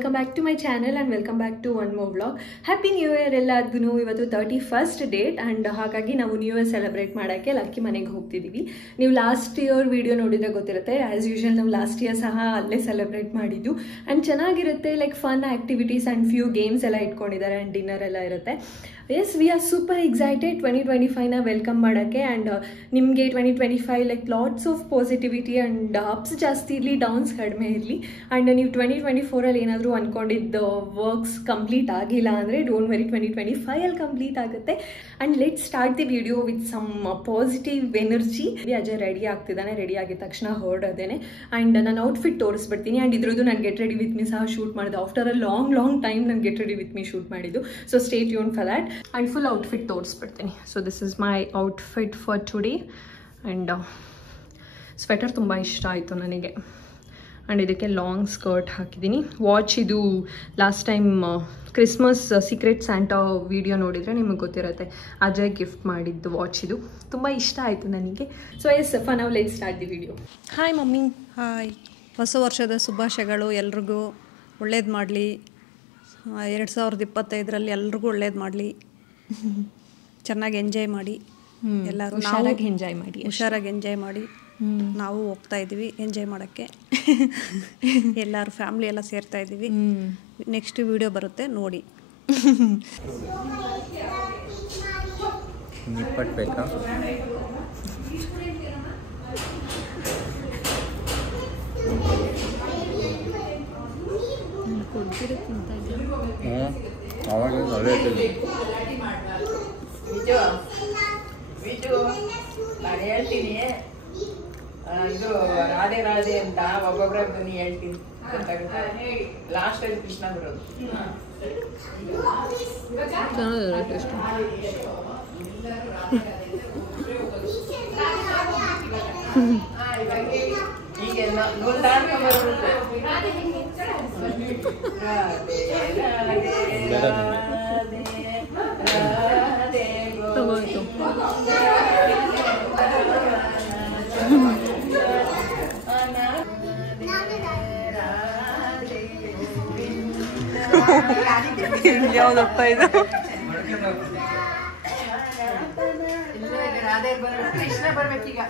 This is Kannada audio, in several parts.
welcome back to my channel and welcome back to one more vlog. Happy New Year ಎಲ್ಲರಿಗೂ. ಇವತ್ತು 31st ಡೇಟ್ ಅಂಡ್ ಹಾಗಾಗಿ ನಾವು ನ್ಯೂ ಇಯರ್ ಸೆಲೆಬ್ರೇಟ್ ಮಾಡೋಕ್ಕೆ ಲಕ್ಕಿ ಮನೆಗೆ ಹೋಗ್ತಿದ್ದೀವಿ. ನೀವು ಲಾಸ್ಟ್ ಇಯರ್ ವಿಡಿಯೋ ನೋಡಿದ್ರೆ ಗೊತ್ತಿರುತ್ತೆ. ಆಸ್ ಯೂಶುವಲ್ ನಾವು ಲಾಸ್ಟ್ ಇಯರ್ ಸಹ ಅಲ್ಲೇ ಸೆಲೆಬ್ರೇಟ್ ಮಾಡಿದ್ದು ಅಂಡ್ ಚೆನ್ನಾಗಿರುತ್ತೆ. Like fun activities and few games ಎಲ್ಲ ಇಟ್ಕೊಂಡಿದ್ದಾರೆ ಅಂಡ್ ಡಿನ್ನರ್ ಎಲ್ಲ ಇರುತ್ತೆ. Yes we are super excited 2025ನ ವೆಲ್ಕಮ್ ಮಾಡೋಕ್ಕೆ ಆ್ಯಂಡ್ ನಿಮಗೆ 2025 like lots of positivity and ups ಜಾಸ್ತಿ ಇರಲಿ, ಡೌನ್ಸ್ ಕಡಿಮೆ ಇರಲಿ. ಆ್ಯಂಡ್ ನೀವು 2024ಅಲ್ಲಿ ಏನಾದರೂ ಅಂದ್ಕೊಂಡಿದ್ದು ವರ್ಕ್ಸ್ ಕಂಪ್ಲೀಟ್ ಆಗಿಲ್ಲ ಅಂದರೆ ಡೋಂಟ್ ವೆರಿ, 2025ಅಲ್ಲಿ ಕಂಪ್ಲೀಟ್ ಆಗುತ್ತೆ. And let start the video with some positive energy. Ajay ready ಆಗ್ತಿದ್ದಾನೆ. ರೆಡಿ ಆಗಿದ ತಕ್ಷಣ ಹೊರಡೋದೇನೆ ಆ್ಯಂಡ್ ನಾನು ಔಟ್ಫಿಟ್ ತೋರಿಸ್ಬಿಡ್ತೀನಿ. ಆ್ಯಂಡ್ ಇದ್ರದ್ದು ನಾನು ಗೆಟ್ ರೆಡಿ ವಿತ್ ಮೀ ಸಹ ಶೂಟ್ ಮಾಡಿದೆ. ಆಫ್ಟರ್ ಅ ಲಾಂಗ್ ಟೈಮ್ ನಾನು get ready with me shoot ಮಾಡಿದ್ದು. So stay tune for that. And full outfit ತೋರಿಸ್ಬಿಡ್ತೀನಿ. So this is my outfit for today. And sweater ತುಂಬ ಇಷ್ಟ ಆಯಿತು ನನಗೆ. ಆ್ಯಂಡ್ ಇದಕ್ಕೆ ಲಾಂಗ್ ಸ್ಕರ್ಟ್ ಹಾಕಿದ್ದೀನಿ. ವಾಚ್ ಇದು last time Christmas secret Santa video ನೋಡಿದರೆ ನಿಮಗೆ ಗೊತ್ತಿರುತ್ತೆ. ಅಜಯ್ ಗಿಫ್ಟ್ ಮಾಡಿದ್ದು ವಾಚ್ ಇದು. ತುಂಬ ಇಷ್ಟ ಆಯಿತು ನನಗೆ. ಸೊ ಎಸ್ ನಾವು let start the video. Hi mummy. Hi. ಹೊಸ ವರ್ಷದ ಶುಭಾಶಯಗಳು ಎಲ್ರಿಗೂ. ಒಳ್ಳೇದು ಮಾಡಲಿ. 2025ರಲ್ಲಿ ಎಲ್ರಿಗೂ ಒಳ್ಳೇದು ಮಾಡಲಿ. ಚೆನ್ನಾಗಿ ಎಂಜಾಯ್ ಮಾಡಿ. ಎಲ್ಲರೂ ಹುಷಾರಾಗಿ ಎಂಜಾಯ್ ಮಾಡಿ. ನಾವು ಹೋಗ್ತಾ ಇದ್ದೀವಿ ಎಂಜಾಯ್ ಮಾಡೋಕ್ಕೆ. ಎಲ್ಲರೂ ಫ್ಯಾಮ್ಲಿ ಎಲ್ಲ ಸೇರ್ತಾ ಇದ್ದೀವಿ. ನೆಕ್ಸ್ಟ್ ವಿಡಿಯೋ ಬರುತ್ತೆ ನೋಡಿ. ನಿಪ್ಪಟ್ಬೇಕಾ? ಅವಾಗ ನಾನು ಹೇಳ್ತೀನಿ. ಇದು ರಾಧೆ ರಾಧೆ ಅಂತ ಒಬ್ಬೊಬ್ಬರ ಧ್ವನಿ ಹೇಳ್ತೀನಿ. ಲಾಸ್ಟ್ ಅಲ್ಲಿ ಕೃಷ್ಣ ಬರೋದು. ಈಗ ಯಾವುದಪ್ಪ ಇದು? ಕೃಷ್ಣ ಬರ್ಬೇಕೀಗ.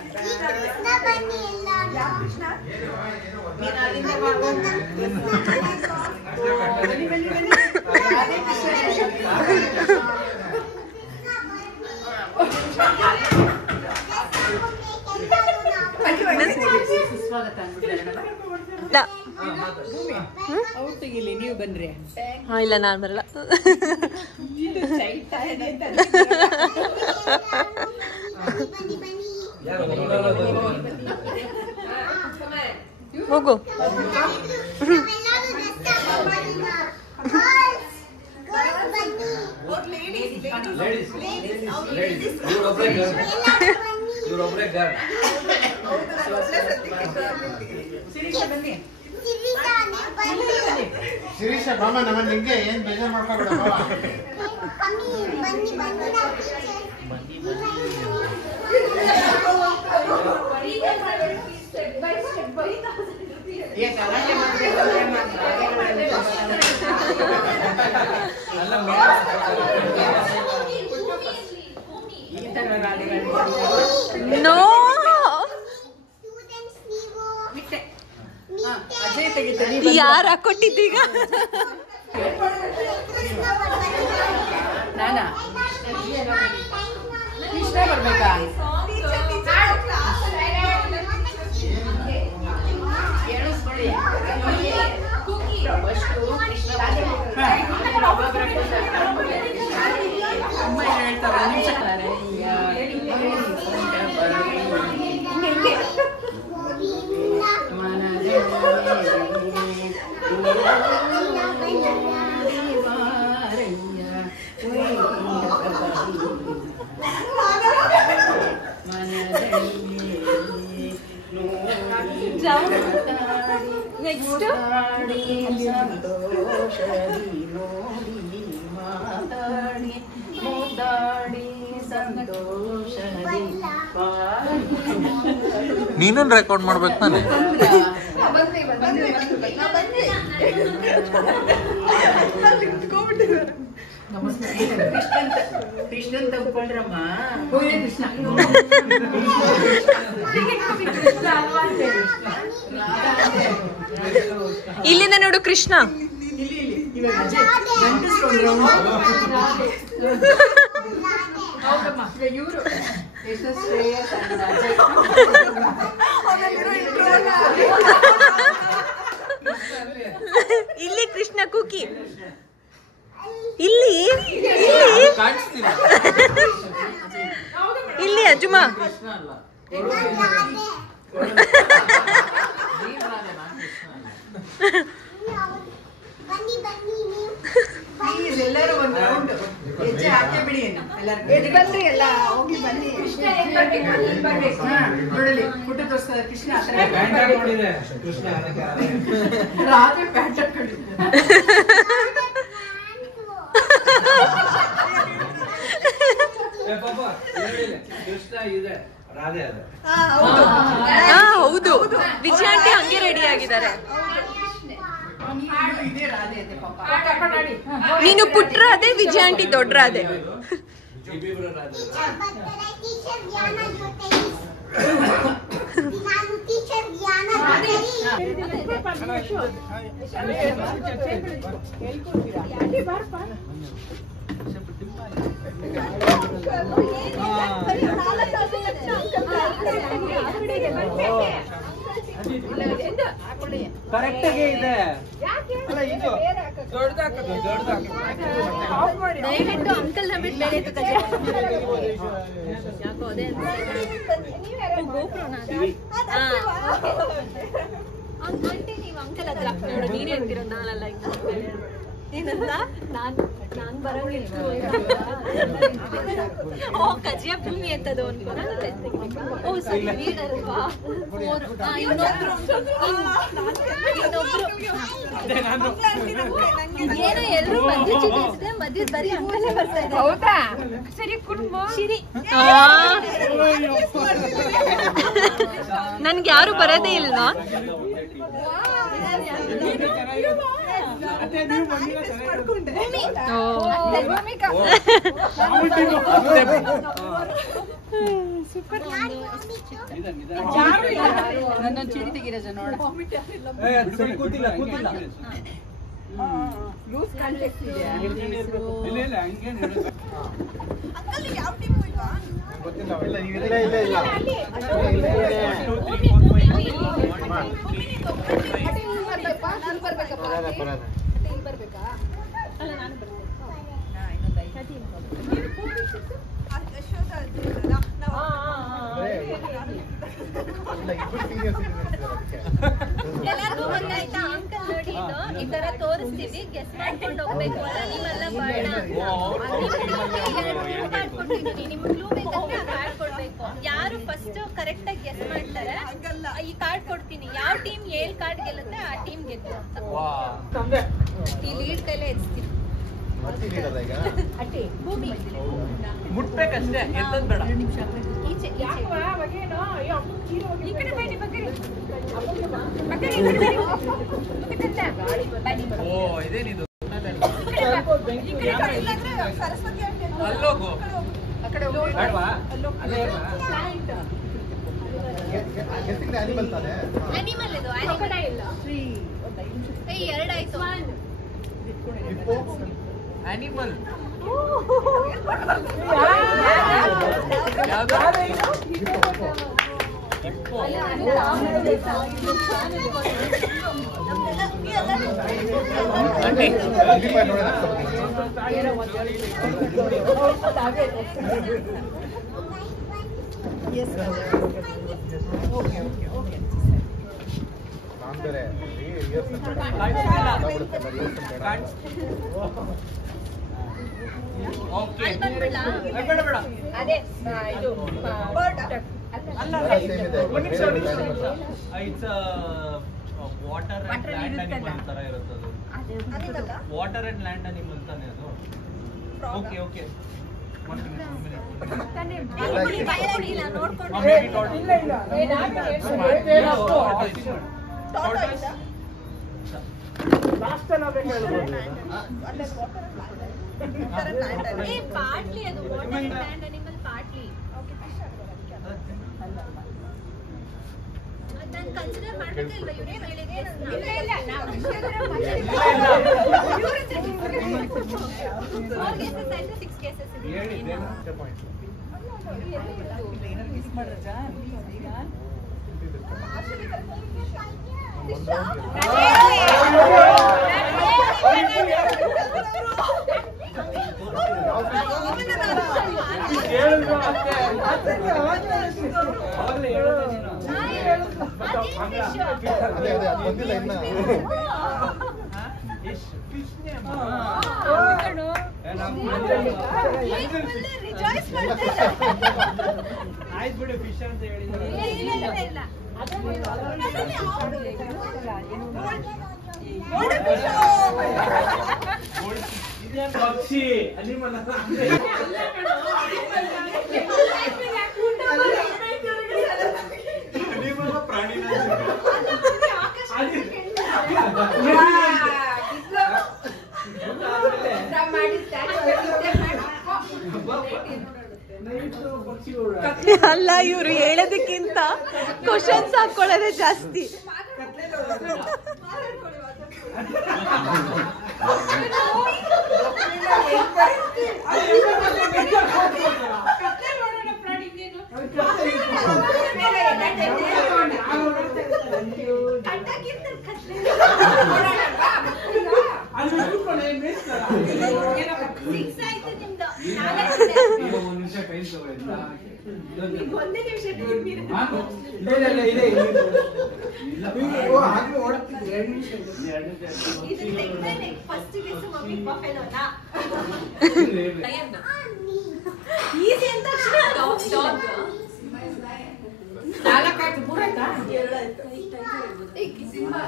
ನೀವು ಬನ್ರಿ. ಇಲ್ಲ ನಾನು ಬರಲ್ಲ. ಹೋಗು. ಶಿರೀಷ ಬಾಮ ನಮ್ಮ ನಿಂಗೆ ಏನ್ ಬೇಜಾರು ಮಾಡ್ಕೊಬೇಡ. ನೋ ಯಾರ ಕೊಟ್ಟಿದ್ದೀಗ? ನಾನಾ ಕೃಷ್ಣ ಬರ್ಬೇಕಾ? ಅಮ್ಮ ಹೇಳ್ತಾರೆ ನೆಕ್ಸ್ಟ್ ನೀನೊಂದು ರೆಕಾರ್ಡ್ ಮಾಡ್ಬೇಕು ತಾನೆ. ಕೃಷ್ಣನ್ ತಗೊಂಡ್ರಮ್ಮ ಕೃಷ್ಣ ಇಲ್ಲಿಂದ ನೋಡು ಕೃಷ್ಣ. ಇವರು ಕೃಷ್ಣ ಶ್ರೇಯಸ್ ಇಲ್ಲಿ ಕೃಷ್ಣ ಕುಕಿ ಇಲ್ಲಿ ಇಲ್ಲಿ ಅಜ್ಜುಮ ಎಲ್ಲರೂ ಒಂದು ರೌಂಡ್ ಹೆಜ್ಜೆ ಹಾಕೇ ಬಿಡಿ ಬನ್ರಿ ಎಲ್ಲ ಹೋಗಿ ಬನ್ನಿ. ನೋಡಲಿ ಫುಡ್ ತೋರಿಸ್ತಾರೆ ಕೃಷ್ಣ ರಾಧೆ ಪ್ಯಾಂಟ್ ಹೌದು, ವಿಜಯ ಆಂಟಿ ಹಂಗೆ ರೆಡಿ ಆಗಿದ್ದಾರೆ. ನೀನು ಪುಟ್ರ ಅದೇ, ವಿಜಯ ಆಂಟಿ ದೊಡ್ಡ ಅದೇ. ಕರೆಕ್ಟ್ ಆಗಿ ಇದೆ. ದಯವಿಟ್ಟು ಅಂಕಲ್ ನ ಬಿಟ್ಟು ಬೇರೆ ಯಾಕೋ ಅದೇ ಆಂಟಿ ನೀವು ಅಂಕಲ್ ಹತ್ರ ನೋಡು, ನೀನೇ ಹೇಳ್ತಿರೋ ನಾನಲ್ಲ. ಏನಂತ ನಾನ್ ಬರಂಗಿಲ್ಲ. ಓ ಕಜಿಯ ಭೂಮಿ ಅಂತದು ಅನ್ಕೋಣ. ಓ ಸರಿ ಲೀಡರ್ವಾ. ಇನ್ನೊಬ್ರು ಏನೋ ಎಲ್ರು ಮದ್ವೆ ಚಿಟ್ಟಿಸಿದ್ರೆ ಮದ್ವೆ ಬರೀ ಅಂಕಲೇ ಬರ್ತಾ ಇದೆ. ಹೌದಾ? ಸರಿ ಕುಟುಂಬ ಸಿರಿ ನನ್ಗೆ ಯಾರು ಬರೋದೇ ಇಲ್ವಾ? ನನ್ನೊಂದು ಚಿಡಿ ತೆಗಿರಜ ನೋಡ. ಲೂಸ್ ಕಾಣಿಸ್ತಿದೆ. ಎಲ್ಲರಿಗೂ ಗೊತ್ತಾಯ್ತಾ ಅಂಕಲ್ ನೋಡಿ, ಇದು ಈ ತರ ತೋರಿಸ್ತೀವಿ, ಗೆಸ್ ಮಾಡ್ಕೊಂಡು ಹೋಗ್ಬೇಕು. ನೀವೆಲ್ಲ ಬೇಡ, ಕಾರ್ಡ್ ಕೊಟ್ಟಿದ್ದೀನಿ, ನಿಮ್ಗೆ ಕ್ಲೂ ಬೇಕಂದ್ರೆ ಆ ಕಾರ್ಡ್ ಕೊಡ್ಬೇಕು. ಯಾರು ಫಸ್ಟ್ ಕರೆಕ್ಟ್ ಆಗಿ ಗೆಸ್ ಮಾಡ್ತಾರೆ ಈ ಕಾರ್ಡ್ ಕೊಡ್ತೀನಿ. ಯಾವ ಟೀಮ್ 7 ಕಾರ್ಡ್ ಗೆಲ್ಲುತ್ತೆ ಆ ಟೀಮ್ ಗೆದ್ದು ಅಂತ. ಈ ಲೀಡ್ ಕೈಲೇ ಎತ್ತೀವಿ. ಭೂಮಿ ಮುಟ್ಬೇಕಷ್ಟೇ, ಎತ್ತದ್ ಬೇಡ. ಈಚೆ ಈ ಕಡೆ ಬನ್ನಿ, ಓ ಇದೇನಿದು? ಅಲ್ಲೋಗು. ಬೇಡವಾ? ಅಲ್ಲೇ ಇಲ್ವಾ? ಅನಿಮಲ್ ಇದು, ಎರಡಾಯ್ತು. ಅನಿಮಲ್ ಅದೇ ಇದು ವಾಟರ್ ಅಂಡ್ ಲ್ಯಾಂಡ್ ಅನಿಮಲ್ ತರ ಇರುತ್ತೆ ಅದು. ವಾಟರ್ ಅಂಡ್ ಲ್ಯಾಂಡ್ ಅನಿಮಲ್ ಅಂತಾನೆ ಅದು. ಓಕೆ ಓಕೆ ಪಾರ್ಟ್ಲಿ ಅದು water and land animal partly ಅದನ್ನ ಕನ್ಸಿಡರ್ ಮಾಡ್ಬೇಕಿಲ್ವಾ ಇವರೇನು ಹೇಳಿದ್ರೆ ಇಲ್ಲ ಆಯ್ತು ಬಿಡಿ ಫಿಶ್ ಅಂತ ಹೇಳಿದ್ರೆ ಪಕ್ಷಿ ಅನಿಮಲ್ ಪ್ರಾಣಿ ಅಲ್ಲ ಇವರು ಹೇಳೋದಕ್ಕಿಂತ ಕ್ವಶನ್ಸ್ ಹಾಕೊಳ್ಳೋದೇ ಜಾಸ್ತಿ.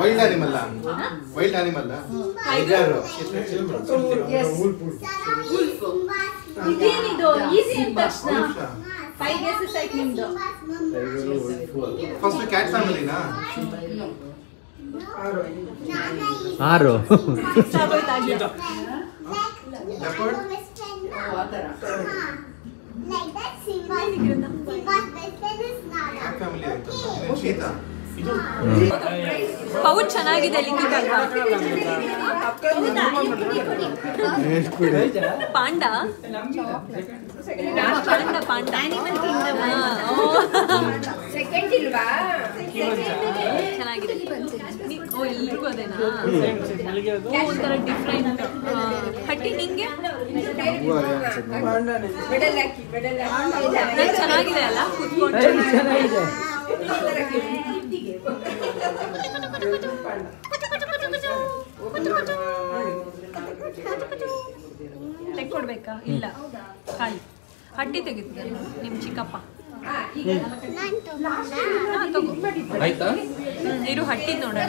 ವೈಲ್ಡ್ ಅನಿಮಲ್ ವೈಲ್ಡ್ ಅನಿಮಲ್ ಇದೇನಿದು ಈಸಿ ಅಂತ ತಕ್ಷಣ 5 ಗೆಸಸ್ ಆಯ್ತು ನಿಮ್ದು. ಫಸ್ಟ್ ಕ್ಯಾಟ್ ಫ್ಯಾಮಿಲಿನಾ 6 ಲೆಪರ್ಡ್ ಕ್ಯಾಟ್ ಫ್ಯಾಮಿಲಿ ಆಯ್ತು ಚೀತಾ ಪೌಚ್ ಚೆನ್ನಾಗಿದೆ ಲಿಕ್ವಿಡ್ ಅಲ್ವಾ? ಪಾಂಡ ಪಾಂಡ ಸೆಕೆಂಡ್ ಇಲ್ವಾ? ಚೆನ್ನಾಗಿದೆ. ಓ ಎಲ್ರಿಗೂ ಅದೇನಾ? ಒಂಥರ ಡಿಫ್ರೆಂಟ್. ಹಟ್ಟಿ ನಿಂಗೆ ಚೆನ್ನಾಗಿದೆ ಅಲ್ಲ ಕೂತ್ಕೊಂಡು ತೆಕ್ಕೊಡ್ಬೇಕಾ? ಇಲ್ಲ ಖಾಲಿ ಹಟ್ಟಿ ತೆಗಿತಿದ್ದಾರೆ ನಿಮ್ ಚಿಕ್ಕಪ್ಪ. ಆಯ್ತಾ ಇರು ಹಟ್ಟಿ ನೋಡೋಣ.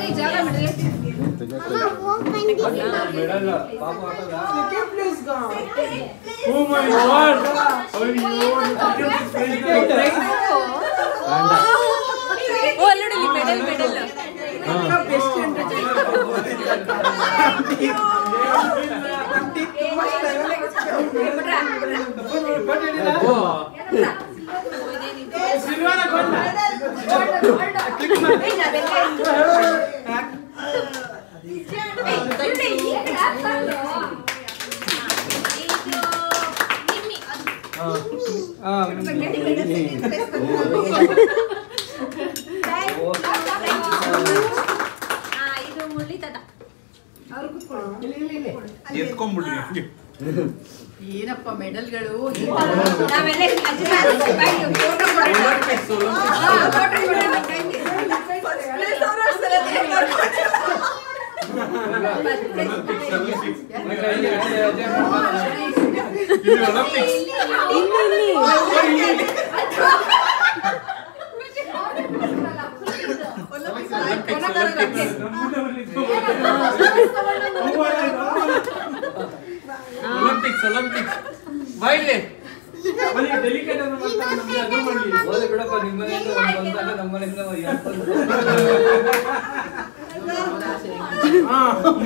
ಓ ಅಲ್ಲಿ ನೋಡಿ ಮೆಡಲ್ ಮೆಡಲ್ ಇದು ಮುರಳಿ ತಾತ ಎತ್ಕೊಂಡ್ಬಿಡ್ರಿ. ಏನಪ್ಪ ಮೆಡಲ್ಗಳು ಒಲಿಂಪಿಕ್ಸ್ ವೈಲ್ಡ್ ಡೆಲಿಕೇಟ್ ಅದು ಮಾಡ್ಲಿ ಓದಿ ಬಿಡಪ್ಪ ನಿಮ್ಮ ಮನೆಯಿಂದ ಬಂದಾಗ ನಮ್ಮ ಮನೆಯಿಂದ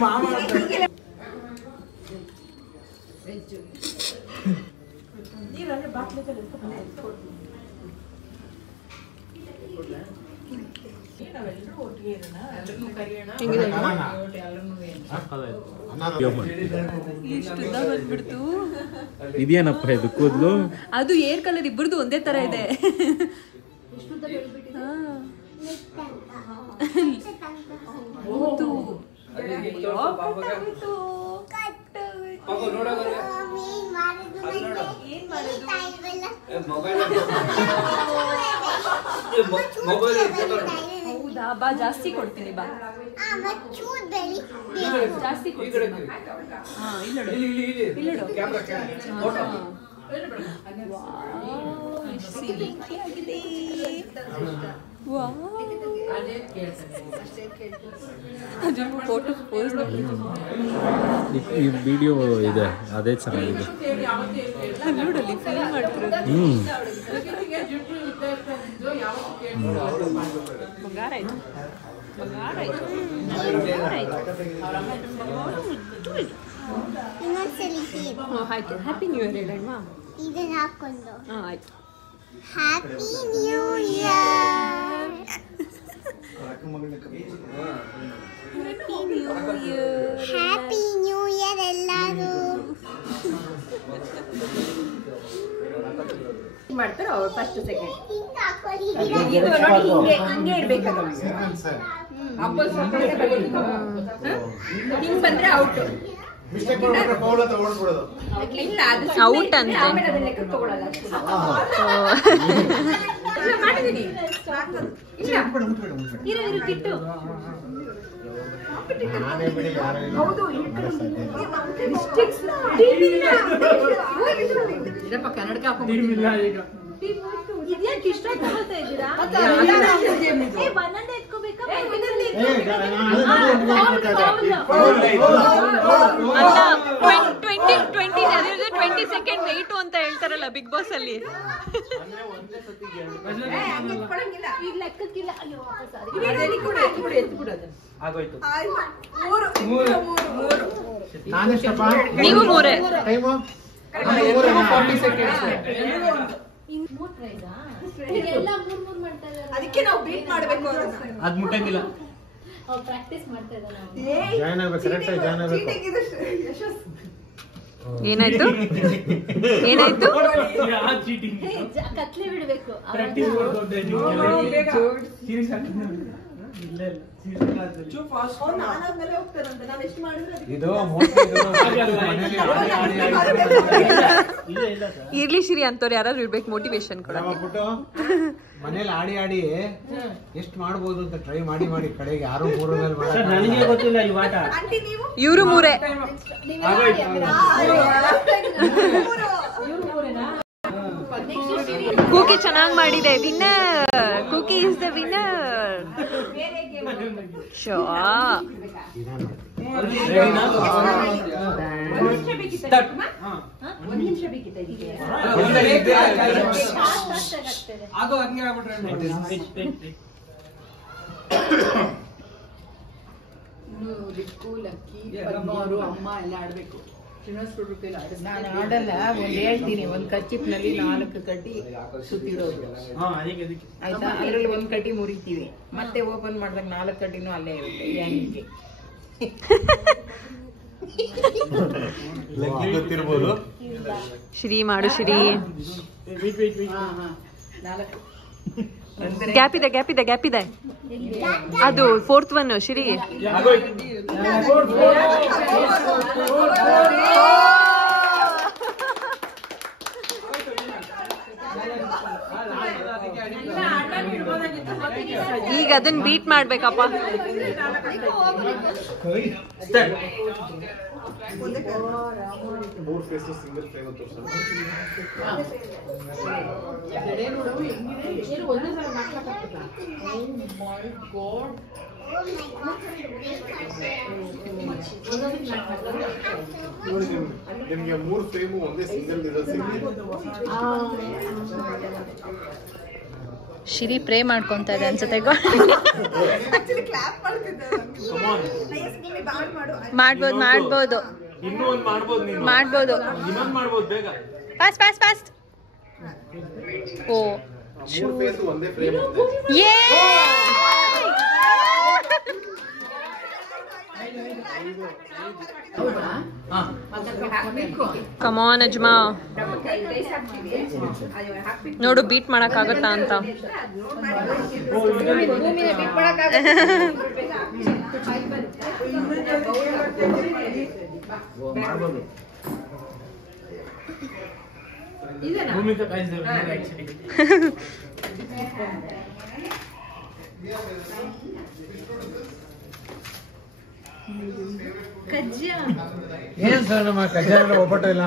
ಮಾಮ ನೀರನ್ನ ಬಾಟ್ಲಿಗೆ ಇದೇನಪ್ಪ ಇದು ಕೂದಲು ಅದು ಏರ್ ಕಲರ್ ಇಬ್ಬರದು ಒಂದೇ ತರ ಇದೆ ಹೌದಾ ಬಾ ಜಾಸ್ತಿ ಕೊಡ್ತೀನಿ ಬಾ ಜಾಸ್ತಿ ಕೊಡ್ತೀನಿ ಈ ವಿಡಿಯೋ ಇದೆ ಅದೇ ಚೆನ್ನಾಗಿದೆ ನೋಡಲಿ ಫಿಲ್ಮ್ ಮಾಡ್ತಿರೋದು ಬಂಗಾರ ಆಯ್ತು ಬಂಗಾರ ಆಯ್ತು ಬಂಗಾರ ಆಯ್ತು ಆಯ್ತು ಹ್ಯಾಪಿ ನ್ಯೂ ಇಯರ್ ಹೇಳಣ್ಣ ಇದನ್ನ ಹಾಕೊಂಡು ಹಾಂ ಆಯ್ತು happy new year happy new year ಎಲ್ಲರೂ ಮಾಡ್ತಾರೆ ಅವ್ರು ಫಸ್ಟ್ ಸೆಕೆಂಡ್ ಹಾಕೊಳ್ಳಿ ಹಂಗೆ ಇರ್ಬೇಕು ಅಪ್ಪಲ್ ಹಿಂಗ್ ಬಂದ್ರೆ ಔಟ್ ಇಲ್ಲ ಅದು ಔಟ್ ಅಂತ ಆಮೇಲೆ ಅದನ್ನ ಲೆಕ್ಕ ತಗೊಳ್ಳಲ್ಲ ಮಾಡಿದೀನಿ ಇಲ್ಲ ಇರು ತಿಟ್ಟು ಹೌದು ಇದಪ್ಪ ಕನ್ನಡಕ ಹಾಕೊಂಡ್ಬಿಟ್ಟಿಲ್ಲ ಈಗ ಇದ್ಯಾಕೆ ಇಷ್ಟ ತಗೊಳ್ತಾ ಇದ್ದೀರಾ ಟ್ವೆಂಟಿ ಸೆಕೆಂಡ್ ವೆಯ್ಟು ಅಂತ ಹೇಳ್ತಾರಲ್ಲ ಬಿಗ್ ಬಾಸ್ ಅಲ್ಲಿ ನೀವು ಮೂರೇ ಅದಕ್ಕೆ ನಾವು ಬೀಟ್ ಮಾಡಬೇಕು ಅದ್ ಮುಟ್ಟಂಗಿಲ್ಲ ಏನಾಯ್ತು ಏನಾಯ್ತು ಕತ್ಲೆ ಬಿಡ್ಬೇಕು ಇರ್ಲಿ ಶ್ರೀ ಅಂತವ್ರು ಯಾರಾದ್ರೂ ಇರ್ಬೇಕು ಮೋಟಿವೇಶನ್ ಕೊಡ ಮನೇಲಿ ಆಡಿ ಆಡಿ ಎಷ್ಟು ಮಾಡ್ಬೋದು ಅಂತ ಟ್ರೈ ಮಾಡಿ ಮಾಡಿ ಕಡೆಗೆ ಯಾರು ಮೂರರಲ್ಲಿ ನನಗೆ ಗೊತ್ತಿಲ್ಲ ಈ ಆಟ ಇವರು ಮೂರೇ ಕೂಕಿ ಚೆನ್ನಾಗಿ ಮಾಡಿದೆ winner cookie is the winner show ಅದು ಹಂಗೆ ಆಗ್ಬಿಟ್ರೆ ಲಿಕ್ಕು ಲಕ್ಕಿ ಪದ್ಮವರು ಅಮ್ಮ ಎಲ್ಲ ಆಡ್ಬೇಕು ನಾನು ಆಡಲ್ಲ ಒಂದ್ ಹೇಳ್ತೀನಿ ಒಂದ್ ಕಚ್ಚಿಪ್ನಲ್ಲಿ 4 ಕಡ್ಡಿ ಸುತ್ತಿರೋದು ಆಯ್ತಾ ಅದ್ರಲ್ಲಿ ಒಂದ್ ಕಡ್ಡಿ ಮುರಿತೀವಿ ಮತ್ತೆ ಓಪನ್ ಮಾಡಿದಾಗ 4 ಕಡ್ಡಿನೂ ಅಲ್ಲೇ ಇರುತ್ತೆ ಹ್ಯಾಂಗಿಗೆ ಗೊತ್ತಿರ್ಬೋದು ಶ್ರೀ ಮಾಡು ಶ್ರೀ 4 ಗ್ಯಾಪ್ ಇದೆ ಗ್ಯಾಪ್ ಇದೆ ಗ್ಯಾಪ್ ಇದೆ ಅದು 4th ಒನ್ ಶ್ರೀ ಈಗ ಅದನ್ನ ಬೀಟ್ ಮಾಡ್ಬೇಕಪ್ಪ ನಿಮಗೆ 3 ಫ್ರೇಮು ಒಂದೇ ಸಿಂಗಲ್ ಶಿರಿ ಪ್ರೇ ಮಾಡ್ಕೊಂತ ಇದೆ ಅನ್ಸುತ್ತೆ. ಮಾಡ್ಬೋದು ಮಾಡ್ಬೋದು ಇನ್ನೂ ಒಂದು ಮಾಡ್ಬೋದು ನೀನು. ಮಾಡ್ಬೋದು. ಇನ್ನೊಂದು ಮಾಡ್ಬೋದು ಬೇಗ. Fast fast fast. Oh 3 face ಒಂದೇ ಫ್ರೇಮ್ ಯೇ ಕಮಾನ್ ಅಜ್ಮಾ, ನೋಡು ಬೀಟ್ ಮಾಡಕ್ಕಾಗತ್ತಾ ಅಂತ. ಏನ್ ಸರ್ ನಮ್ಮ ಕಜ್ಜಾಯ ಒಬ್ಬಟ್ಟು ಇಲ್ಲ.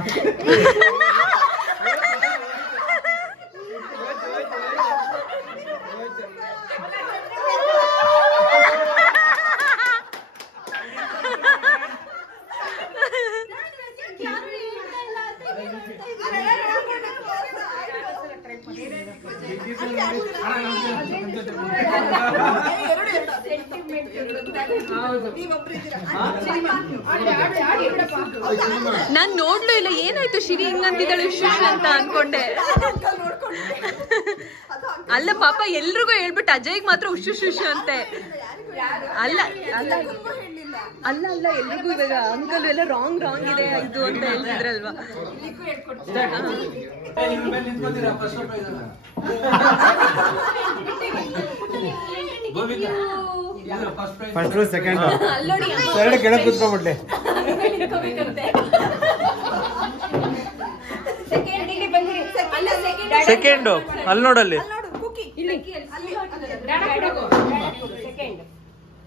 ನಾನ್ ನೋಡ್ಲು ಇಲ್ಲ, ಏನಾಯ್ತು ಶಿರಿ ಹಿಂಗಂತಿದ್ದಾಳೆ ಶುಶ್ ಅಂತ ಅನ್ಕೊಂಡೆ. ಅಲ್ಲ ಪಾಪ ಎಲ್ರಿಗೂ ಹೇಳ್ಬಿಟ್ಟು ಅಜಯ್ಗೆ ಮಾತ್ರ ಉಶು ಅಂತೆ. ಅಲ್ಲ ಅಲ್ಲ ಅಲ್ಲ ಅಲ್ಲ ಎಲ್ರಿಗೂ ಇವಾಗ ಅಂಕಲ್ ಎಲ್ಲ ರಾಂಗ್ ಇದೆ ಇದು ಅಂತ ಹೇಳ್ತಿದ್ರಲ್ವಾ. ಫಸ್ಟ್ ಸೆಕೆಂಡ್ ಎರಡು ಕೆಳಗೆ ಕೂತ್ಕೊಂಡ್ಬಿಡ್ಲೆ. ಸೆಕೆಂಡು ಅಲ್ಲಿ ನೋಡಲ್ಲಿ.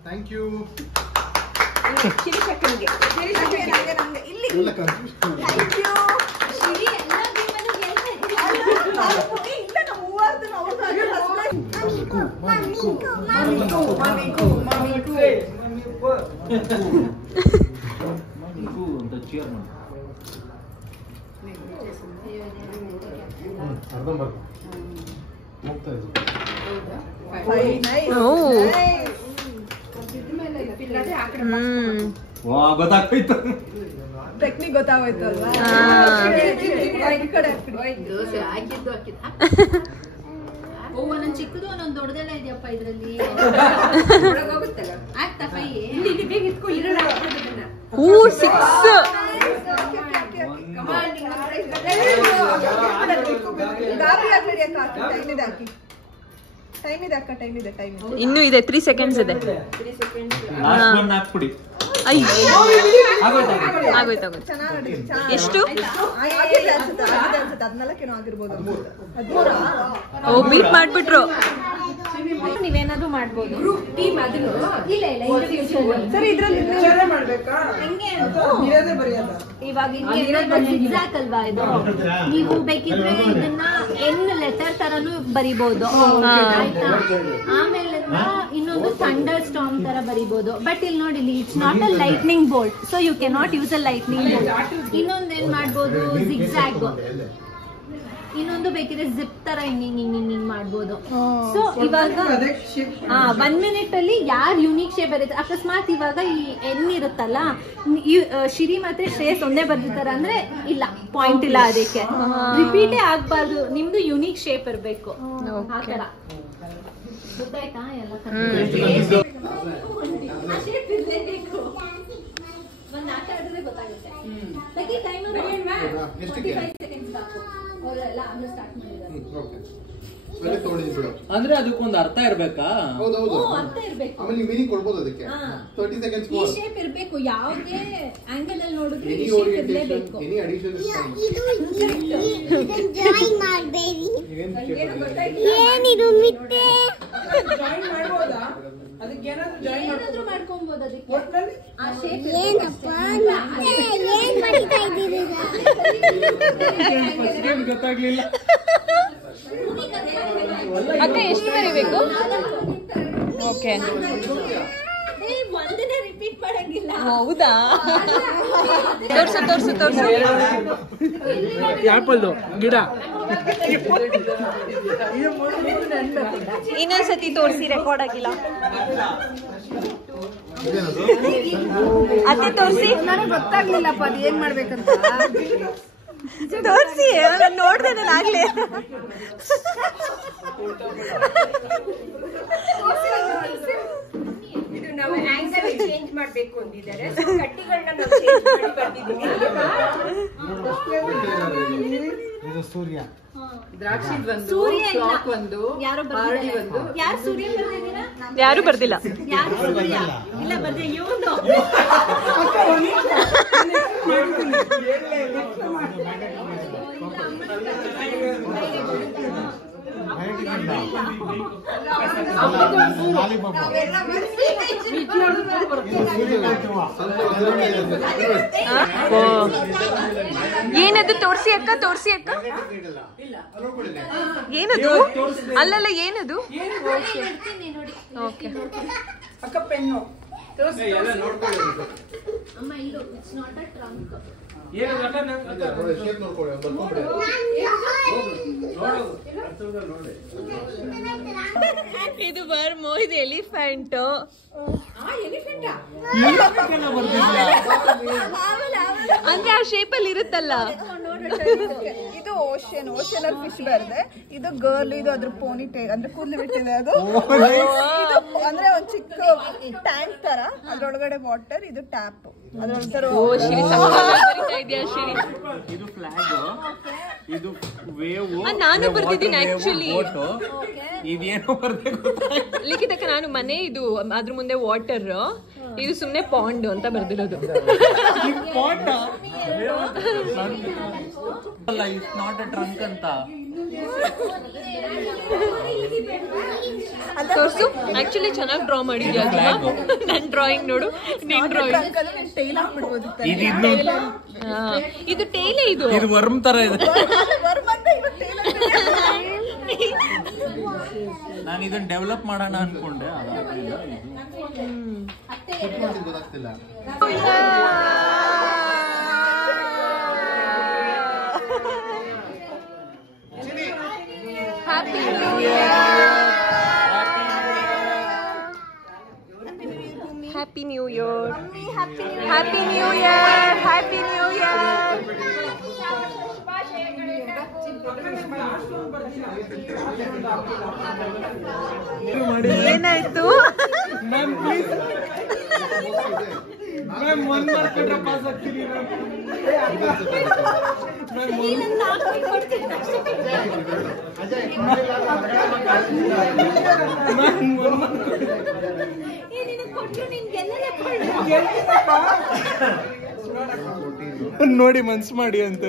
Thank you. ಗೊತ್ತಾಗ್ತೈತು, ಟೆಕ್ನಿಕ್ ಗೊತ್ತಾಗೋಯ್ತು ಅಲ್ವಾ. ಒಂದೊಂದು ಚಿಕ್ಕದು ಒಂದೊಂದು ದೊಡ್ಡದೆಲ್ಲ ಇದೆಯಪ್ಪ ಇದ್ರಲ್ಲಿ. ಇನ್ನು ಇದೆ 3 seconds ಇದೆ. ಹಾಕ್ಬಿಡಿ. ಆಗೋಯ್ತು. ಎಷ್ಟು? ಓ ಬೀಟ್ ಮಾಡ್ಬಿಟ್ರು. ನೀವೇನಾದ್ರೂ ಮಾಡ್ಬೋದು. ಸರಿ ಇದ್ರಲ್ಲಿ ಇವಾಗ ಜಿಗ್ಜಾಗ್ ಅಲ್ವಾ ಇದು, ನೀವು ಬೇಕಿದ್ರೆ ಇದನ್ನ ಎನ್ ಲೆಟರ್ ತರನು ಬರಿಬಹುದು. ಆಯ್ತಾ, ಆಮೇಲೆ ಇನ್ನೊಂದು ಥಂಡರ್ ಸ್ಟಾರ್ಮ್ ತರ ಬರಿಬಹುದು. ಬಟ್ ಇಲ್ಲಿ ನೋಡಿ, it's not a lightning bolt, so you cannot use a lightning bolt. ಇನ್ನೊಂದು ಏನ್ ಮಾಡ್ಬೋದು, ಜಿಗ್ಜಾಗ್. ಇನ್ನೊಂದು ಬೇಕಿದ್ರೆ ಜಿಪ್ ತರ ಹಿಂಗ್ ಮಾಡ್ಬೋದು. ಸೊ ಇವಾಗ 1 minute ಅಲ್ಲಿ ಯಾರು ಯುನೀಕ್ ಶೇಪ್ ಬರುತ್ತೆ. ಅಕಸ್ಮಾತ್ ಇವಾಗ ಈ ಎನ್ ಇರುತ್ತಲ್ಲ, ಶಿರಿ ಮತ್ತೆ ಶ್ರೇಯಸ್ ಒಂದೇ ಬರ್ದಿರ್ತಾರ ಅಂದ್ರೆ ಇಲ್ಲ, ಪಾಯಿಂಟ್ ಇಲ್ಲ. ಅದಕ್ಕೆ ರಿಪೀಟೇ ಆಗ್ಬಾರ್ದು, ನಿಮ್ದು ಯುನೀಕ್ ಶೇಪ್ ಇರ್ಬೇಕು. ಆತರ ಗೊತ್ತಾಯ್ತಾ ಎಲ್ಲ. ಒಂದ್ ಆಟ ಆಡಿದ್ರೆ ಗೊತ್ತಾಗುತ್ತೆ. ಅಂದ್ರೆ ಅದಕ್ಕೊಂದು ಅರ್ಥ ಇರ್ಬೇಕಾ? ಅರ್ಥ ಇರ್ಬೇಕು. ಆಮೇಲೆ ಮೀನಿಂಗ್ ಕೊಡ್ಬೋದು ಅದಕ್ಕೆ. 30 seconds ಈ ಶೇಪ್ ಇರ್ಬೇಕು, ಯಾವುದೇ ಆಂಗಲ್ ಅಲ್ಲಿ ನೋಡಿದ್ರೆ ಎನಿ ಈ ಶೇಪ್ ಓರಿಯಂಟೇಷನ್, ಇರ್ಲೇಬೇಕು. Any addition is fine. Join ಮಾಡಬೇಡಿ. ಏನಿದು ಮಿತ್ತೆ ಜಾಯಿನ್ ಮಾಡ್ಬೋದಾ? ಅದಕ್ಕೆ ಏನಾದ್ರೂ ಮಾಡ್ಕೊಬಹುದು. ಅದಕ್ಕೆ ಆ ಶೇಪ್ ಏನಪ್ಪ ಏನ್ ಮಾಡ್ತಾ ಇದ್ದೀರಿ? ಗೊತ್ತಾಗ್ಲಿಲ್ಲ. ಅಕ್ಕ ಎಷ್ಟು ಬರಿಬೇಕು? ಓಕೆ ಒಂದನೇ ರಿಪೀಟ್ ಮಾಡಂಗಿಲ್ಲ. ಹೌದಾ? ತೋರ್ಸು ಆಪಲ್ ಗಿಡ. ಇನ್ನೊಂದ್ಸತಿ ತೋರಿಸಿ, ರೆಕಾರ್ಡ್ ಆಗಿಲ್ಲ. ಅತ್ತೆ ತೋರಿಸಿ. ನನಗೆ ಗೊತ್ತಾಗ್ಲಿಲ್ಲಪ್ಪ ಅದು ಏನ್ ಮಾಡ್ಬೇಕಂತ. ತೋರಿಸಿ, ನೋಡ್ದೆ ನಾನು ಆಗ್ಲೇ. ಇದು ನಾವು ಆಂಗಲ್ ಚೇಂಜ್ ಮಾಡ್ಬೇಕು ಅಂದಿದ್ದಾರೆ. ಕಟ್ಟಿಗಳನ್ನ ನಾವು ಚೇಂಜ್ ಮಾಡಿ ಬಂದಿದ್ದೀವಿ. ಇದು ಸೂರ್ಯ. ದ್ರಾಕ್ಷಿದ್ ಒಂದು, ಸೂರ್ಯ ಇಲ್ಲ. ಫ್ರಾಕ್ ಒಂದು, ಪಾರ್ಡಿ ಒಂದು. ಯಾರು ಸೂರ್ಯ ಬರ್ದಿದ್ದೀರಾ? ಯಾರು ಬರ್ದಿಲ್ಲ. ಯಾರು ಸೂರ್ಯ ಇಲ್ಲ ಬಂದ್ರೆ ಇವನು. ಏನದು? ತೋರ್ಸಿ ಅಕ್ಕ, ತೋರ್ಸಿ ಅಕ್ಕ. ಏನದು? ಅಲ್ಲಲ್ಲ, ಏನದು? ಓಕೆ. ಅಕ್ಕ ಪೆನ್ನು ಅಮ್ಮ ಇದು it's not a trunk. Shape ನೋಡ್ಕೊಳ್ಳಿ, ಬರ್ಕೊಂಡ್ಬಿಡಿ. ಇದು ಬರ್ಮೋ, ಇದು ಎಲಿಫೆಂಟ್. ಅಂದ್ರೆ ಆ ಶೇಪ್ ಅಲ್ಲಿ ಇರುತ್ತಲ್ಲ. ಇದು ಓಷನ್ ಅಲ್ಲಿ ಫಿಶ್ ಬರುತ್ತೆ. ಇದು ಗರ್ಲ್, ಇದು ಅದ್ರ ಪೋನಿ ಟೇಲ್ ಅಂದ್ರೆ ಕೂದಲು ಬಿಟ್ಟಿದೆ ಅದು. ಇದು ಅಂದ್ರೆ ಒಂದ್ ಚಿಕ್ಕ ಟ್ಯಾಂಕ್ ತರ, ಅದ್ರೊಳಗಡೆ ವಾಟರ್, ಇದು ಟ್ಯಾಪ್. ಓ ಶಿರಿ, ಬರಿತಾ ಇದೆಯಾ ಶಿರಿ? ಇದು ಫ್ಲಾಗ್, ಇದು ವೇವ್. ನಾನು ಬರ್ತಿದ್ದೀನಿ ಆಕ್ಚುಲಿ. ಇದೇನೋ ಬರ್ಬೇಕು ಲಿಖಿತಕ್ಕ, ನಾನು ಮನೆ ಇದು ಅದ್ರ ಮುಂದೆ ವಾಟರ್, ಇದು ಸುಮ್ನೆ ಪಾಂಡ್ ಅಂತ ಬರ್ದಿರೋದು. ಅಲ್ಲ, ಇಟ್ಸ್ ನಾಟ್ ಅ ಟ್ರಂಕ್ ಅಂತ. ತೋರ್ಸು. ಆಕ್ಚುಲಿ ಚೆನ್ನಾಗಿ ಡ್ರಾ ಮಾಡಿದ್ಯಾ ನನ್ ಡ್ರಾಯಿಂಗ್ ನೋಡು. ನಿನ್ ಡ್ರಾಯಿಂಗ್ ಇದು ಟೇಲೇ. ಇದು ವರ್ಮ್ ತರ ಇದೆ. ನಾನು ಇದನ್ನ ಡೆವಲಪ್ ಮಾಡೋಣ ಅನ್ಕೊಂಡೆ, ಅದಾಗ್ಲಿಲ್ಲ. ಗೊತ್ತಾಗ್ತಿಲ್ಲ. Happy new year. Happy new year. Happy new year. Happy new year. ಏನಾಯ್ತು? ನೋಡಿ ಮನ್ಸು ಮಾಡಿ ಅಂತ.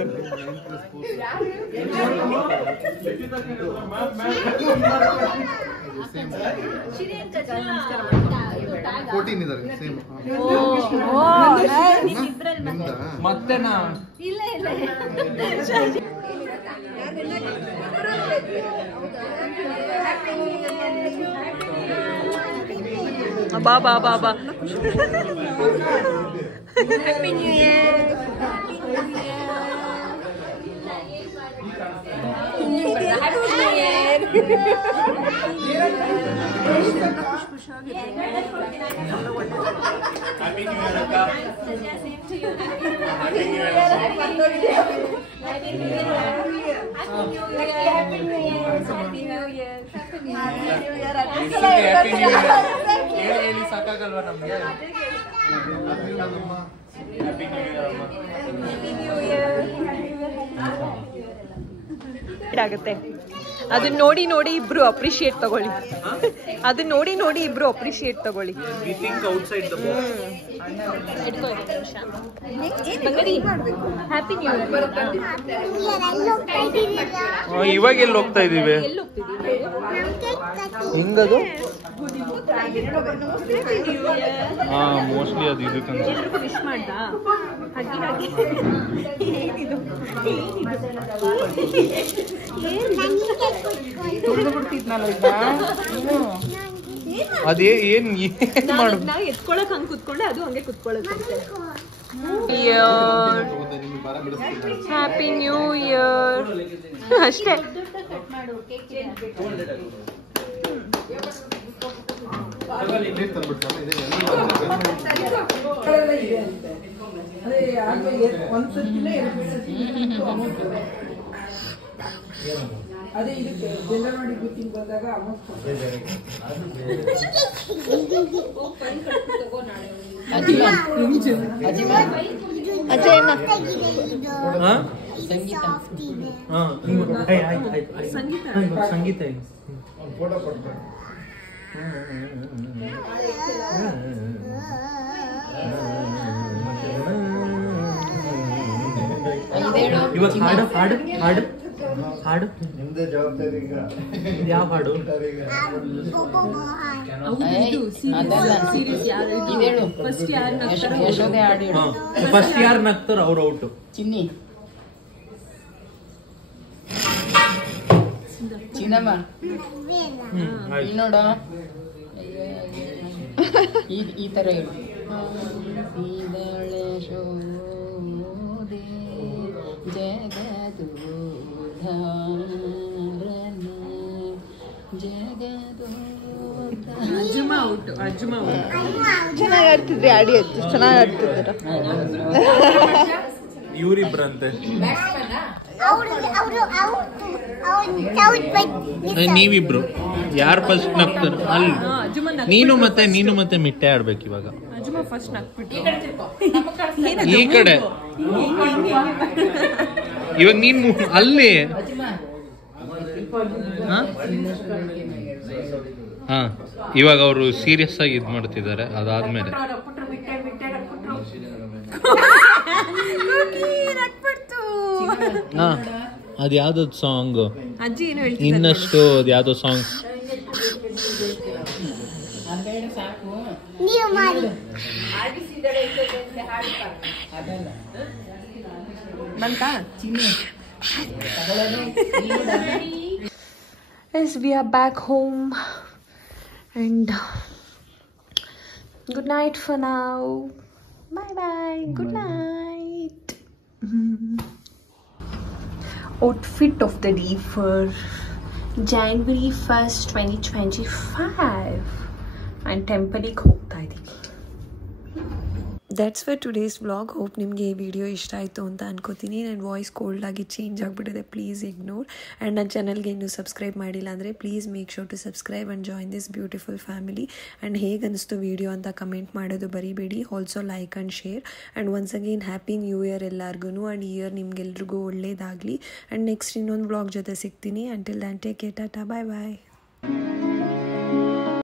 14 ಇದಾರೆ ಸೇಮ್. ಮತ್ತೆ ನಾ ಇಲ್ಲ ಇಲ್ಲ ಬಾ ಬಾ ಬಾ ಬಾ. Happy new year. ಹೇಳಿ ಸಾಕಾಗಲ್ವಾ ನಮ್ಗೆ? ಆಗುತ್ತೆ. ಅದನ್ನ ನೋಡಿ ನೋಡಿ ಇಬ್ರು ಅಪ್ರಿಶಿಯೇಟ್ ತಗೊಳ್ಳಿ. ಅದನ್ನ ನೋಡಿ ನೋಡಿ ಇಬ್ರು ಅಪ್ರಿಶಿಯೇಟ್ ತಗೊಳ್ಳಿ. Happy new year. ಇವಾಗ ಎಲ್ಲಿ ಹೋಗ್ತಾ ಇದೀವಿ? ಹಿಂಗದು ಮೋಸ್ಟ್ಲಿ ಅದು ಇದಕ್ಕೆ ಅನ್ಸುತ್ತೆ. ವಿಶ್ ಮಾಡ್ದ ಹಾಗೆ ಹಾಗೆ. ಏನಿದು ಅದೇ ಏನ್ ನಾ ಎತ್ಕೊಳಕ್ ಹಂಗ್ ಕುತ್ಕೊಂಡೆ ಅದು ಹಂಗೆ ಕುತ್ಕೊಳ್ಳುತ್ತೆ. ಹ್ಯಾಪಿ ನ್ಯೂ ಇಯರ್ ಅಷ್ಟೇ. ಅದೇ ಇದಕ್ಕೆ ಜನರಲ್ ಬುಕಿಂಗ್ ಬಂದಾಗ ಸಂಗೀತ ಇವಾಗ ಹಾಡು ಹಾಡು ಹಾಡು ಹಾಡು ನಿಮ್ದೇ ಜವಾಬ್ದಾರಿ. ಯಾವ ಹಾಡು? ಫಸ್ಟ್ ಯಾರು ನಗ್ತಾರ ಅವ್ರು ಔಟು. ಚಿನ್ನಿ ಚಿನ್ನಮ್ಮ ನೋಡ ಈ ತರ ಹೇಳು. ಚೆನ್ನಾಗಿ ಆಡ್ತಿದ್ರಿ, ಆಡಿ ಚೆನ್ನಾಗಿ ಆಡ್ತಿದ್ದೀರ. ಇವರಿಬ್ರಂತೆ ನೀವಿಬ್ರು ಯಾರು ಫಸ್ಟ್ ನಗ್ತಾರ ಅಲ್ಲಿ? ನೀನು ಮತ್ತೆ ಮಿಟ್ಟೆ ಆಡ್ಬೇಕು ಇವಾಗ. ಈ ಕಡೆ ಇವಾಗ ನೀನ್ ಅಲ್ಲಿ ಹಾ ಇವಾಗ ಅವರು ಸೀರಿಯಸ್ ಆಗಿ ಇದ್ ಮಾಡ್ತಿದ್ದಾರೆ. ಅದಾದ್ಮೇಲೆ ಹಾ ಅದ್ ಯಾವ್ದದ್ ಸಾಂಗ್ ಇನ್ನಷ್ಟು ಅದ್ ಯಾವ್ದೋ song Yes, we are back home and good night for now. Bye bye. Good night. Outfit of the day for January 1st, 2025 and temple ಗೆ ಹೋಗ್ತಾ ಇದ್ದೀವಿ. That's for today's vlog. Hope ನಿಮಗೆ ಈ ವಿಡಿಯೋ ಇಷ್ಟ ಆಯಿತು ಅಂತ ಅನ್ಕೋತೀನಿ. ನನ್ನ ವಾಯ್ಸ್ ಕೋಲ್ಡ್ ಆಗಿ ಚೇಂಜ್ ಆಗಿಬಿಟ್ಟಿದೆ, ಪ್ಲೀಸ್ ಇಗ್ನೋರ್. ಆ್ಯಂಡ್ ನನ್ನ ಚಾನಲ್ಗೆ ಇನ್ನೂ ಸಬ್ಸ್ಕ್ರೈಬ್ ಮಾಡಿಲ್ಲ ಅಂದರೆ please make sure to subscribe and join this beautiful family. And ಹೇಗೆ ಅನಿಸ್ತು ವಿಡಿಯೋ ಅಂತ ಕಮೆಂಟ್ ಮಾಡೋದು ಬರಿಬೇಡಿ. Also like and share. And once again happy new year ಎಲ್ಲರಿಗೂ. ಆ್ಯಂಡ್ ಈ ಇಯರ್ ನಿಮ್ಗೆಲ್ರಿಗೂ ಒಳ್ಳೇದಾಗಲಿ. ಆ್ಯಂಡ್ ನೆಕ್ಸ್ಟ್ ಇನ್ನೊಂದು ವ್ಲಾಗ್ ಜೊತೆ ಸಿಗ್ತೀನಿ. Until then take care, ta ta, bye ಬಾಯ್.